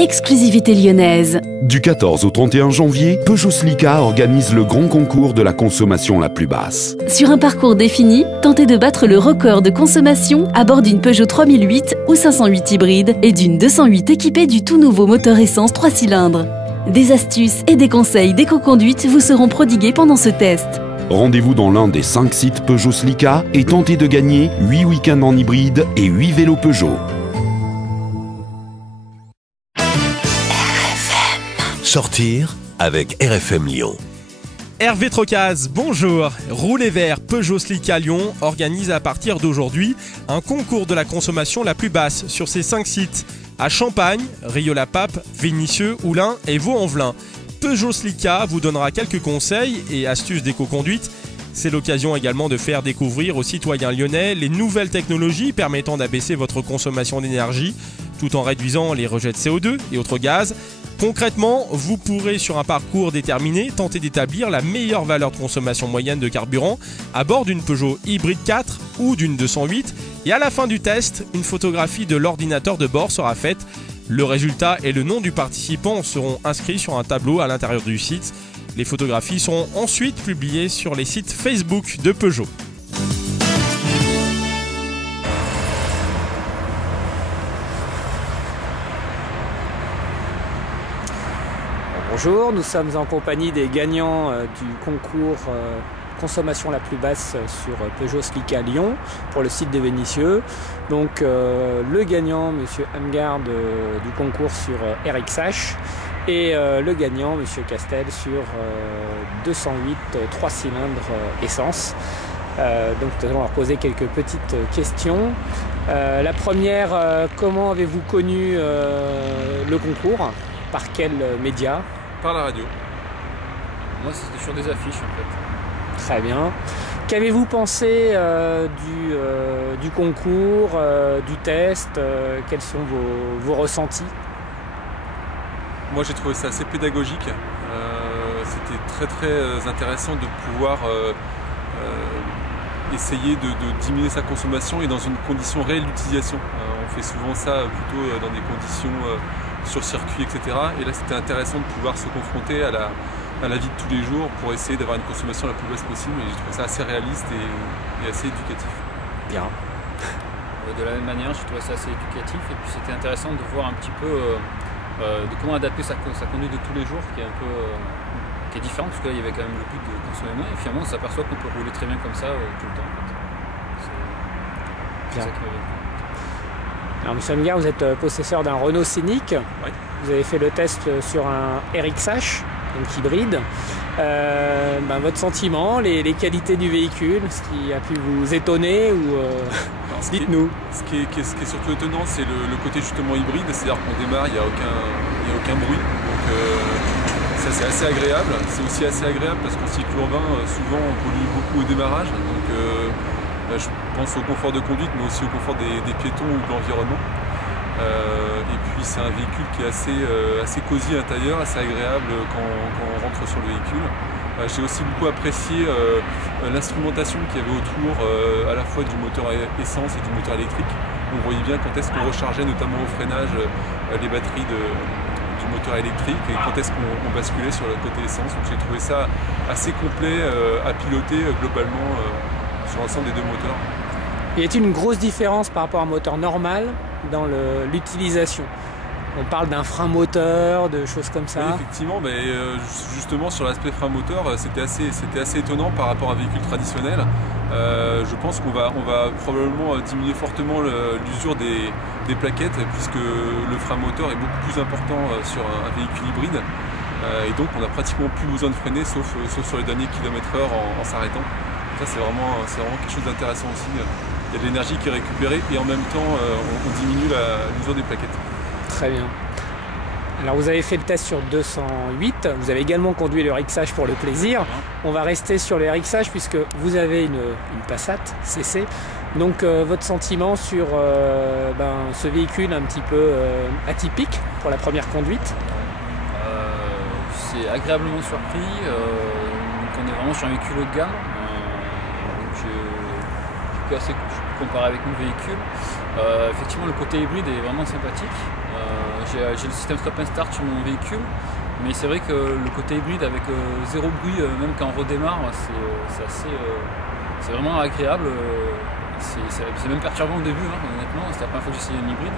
exclusivité lyonnaise. Du 14 au 31 janvier, Peugeot Slica organise le grand concours de la consommation la plus basse. Sur un parcours défini, tentez de battre le record de consommation à bord d'une Peugeot 3008 ou 508 hybride et d'une 208 équipée du tout nouveau moteur essence 3 cylindres. Des astuces et des conseils d'éco-conduite vous seront prodigués pendant ce test. Rendez-vous dans l'un des 5 sites Peugeot Slica et tentez de gagner 8 week-ends en hybride et 8 vélos Peugeot. Sortir avec RFM Lyon. Hervé Trocaz, bonjour. Roulez vert, Peugeot Slica Lyon organise à partir d'aujourd'hui un concours de la consommation la plus basse sur ses 5 sites à Champagne, Rieux-la-Pape, Vénissieux, Oulin et Vaux-en-Velin. Peugeot Slica vous donnera quelques conseils et astuces d'éco-conduite. C'est l'occasion également de faire découvrir aux citoyens lyonnais les nouvelles technologies permettant d'abaisser votre consommation d'énergie tout en réduisant les rejets de CO2 et autres gaz. Concrètement, vous pourrez sur un parcours déterminé tenter d'établir la meilleure valeur de consommation moyenne de carburant à bord d'une Peugeot Hybride 4 ou d'une 208 et à la fin du test, une photographie de l'ordinateur de bord sera faite. Le résultat et le nom du participant seront inscrits sur un tableau à l'intérieur du site. Les photographies seront ensuite publiées sur les sites Facebook de Peugeot. Bonjour, nous sommes en compagnie des gagnants du concours consommation la plus basse sur Peugeot Slica Lyon pour le site des Vénissieux. Donc le gagnant, Monsieur Amgard du concours sur RXH et le gagnant, Monsieur Castel sur 208 3 cylindres essence. Donc nous allons leur poser quelques petites questions. La première, comment avez-vous connu le concours? Par quel média? Par la radio. Moi, c'était sur des affiches en fait. Très bien. Qu'avez-vous pensé du concours, du test? Quels sont vos ressentis? Moi, j'ai trouvé ça assez pédagogique. C'était très intéressant de pouvoir essayer de diminuer sa consommation et dans une condition réelle d'utilisation. On fait souvent ça plutôt dans des conditions sur circuit, etc. Et là, c'était intéressant de pouvoir se confronter à la vie de tous les jours pour essayer d'avoir une consommation la plus basse possible. Et j'ai trouvé ça assez réaliste et assez éducatif. Bien. De la même manière, j'ai trouvé ça assez éducatif. Et puis, c'était intéressant de voir un petit peu de comment adapter sa conduite de tous les jours, qui est différente, parce que là, il y avait quand même le but de consommer moins. Et finalement, on s'aperçoit qu'on peut rouler très bien comme ça tout le temps. En fait. C'est ça qui m'a bien plu. Alors Monsieur Amgard, vous êtes possesseur d'un Renault Scénic. Oui. Vous avez fait le test sur un RXH, donc hybride. Votre sentiment, les qualités du véhicule, ce qui a pu vous étonner ou dites-nous. Ce qui est surtout étonnant, c'est le côté justement hybride, c'est-à-dire qu'on démarre, il n'y a aucun bruit. Donc ça c'est assez agréable. C'est aussi assez agréable parce qu'en cycle urbain, souvent on pollue beaucoup au démarrage. Donc je pense au confort de conduite, mais aussi au confort des piétons ou de l'environnement. Et puis c'est un véhicule qui est assez cosy à l'intérieur, assez agréable quand on rentre sur le véhicule. J'ai aussi beaucoup apprécié l'instrumentation qu'il y avait autour à la fois du moteur essence et du moteur électrique. On voyait bien quand est-ce qu'on rechargeait notamment au freinage les batteries du moteur électrique et quand est-ce qu'on basculait sur le côté essence. Donc j'ai trouvé ça assez complet à piloter globalement sur l'ensemble des deux moteurs. Y a-t-il une grosse différence par rapport à un moteur normal dans l'utilisation? On parle d'un frein moteur, de choses comme ça. Oui, effectivement, mais justement sur l'aspect frein moteur, c'était assez étonnant par rapport à un véhicule traditionnel. Je pense qu'on va probablement diminuer fortement l'usure des plaquettes puisque le frein moteur est beaucoup plus important sur un véhicule hybride. Et donc on n'a pratiquement plus besoin de freiner sauf sur les derniers km/h en s'arrêtant. Ça c'est vraiment quelque chose d'intéressant aussi. Il y a de l'énergie qui est récupérée et en même temps on diminue l'usure des plaquettes. Très bien. Alors vous avez fait le test sur 208, vous avez également conduit le RXH pour le plaisir. On va rester sur le RXH puisque vous avez une Passat CC. Donc votre sentiment sur ce véhicule un petit peu atypique pour la première conduite? C'est agréablement surpris. On est vraiment sur un véhicule haut de gamme. Je peux comparer avec mon véhicule. Effectivement, le côté hybride est vraiment sympathique. j'ai le système stop and start sur mon véhicule, mais c'est vrai que le côté hybride avec zéro bruit, même quand on redémarre, c'est vraiment agréable. C'est même perturbant au début, hein, honnêtement, c'était la première fois que j'essayais une hybride.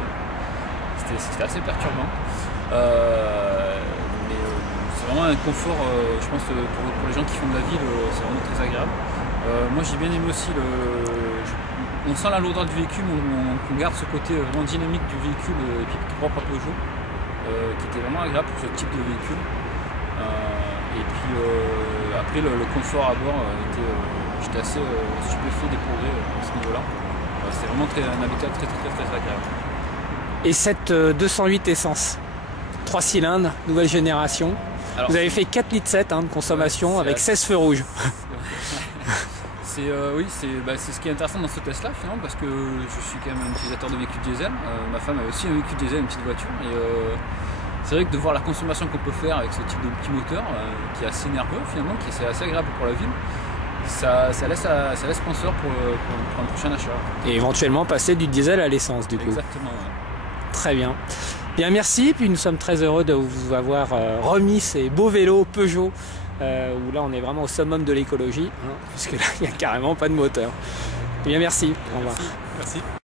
C'était assez perturbant. Mais c'est vraiment un confort, je pense, pour les gens qui font de la ville, c'est vraiment très agréable. Moi j'ai bien aimé aussi on sent la lourdeur du véhicule, on garde ce côté vraiment dynamique du véhicule et puis propre à Peugeot, qui était vraiment agréable pour ce type de véhicule. Et puis après le confort à bord, j'étais assez stupéfait des progrès à ce niveau-là. C'est vraiment un habitat très agréable. Et cette 208 essence, 3 cylindres, nouvelle génération. Alors, vous avez fait 4,7 litres de consommation avec 16 feux rouges. Oui, c'est ce qui est intéressant dans ce test-là finalement, parce que je suis quand même un utilisateur de véhicules diesel. Ma femme a aussi un véhicule diesel, une petite voiture. Et c'est vrai que de voir la consommation qu'on peut faire avec ce type de petit moteur, qui est assez nerveux finalement, qui est assez agréable pour la ville, ça laisse penseur pour un prochain achat. Et éventuellement passer du diesel à l'essence du coup. Exactement. Ouais. Très bien. Bien, merci. Puis nous sommes très heureux de vous avoir remis ces beaux vélos Peugeot, où là on est vraiment au summum de l'écologie, hein, puisque là il n'y a carrément pas de moteur. Bien, merci. Au revoir. Merci.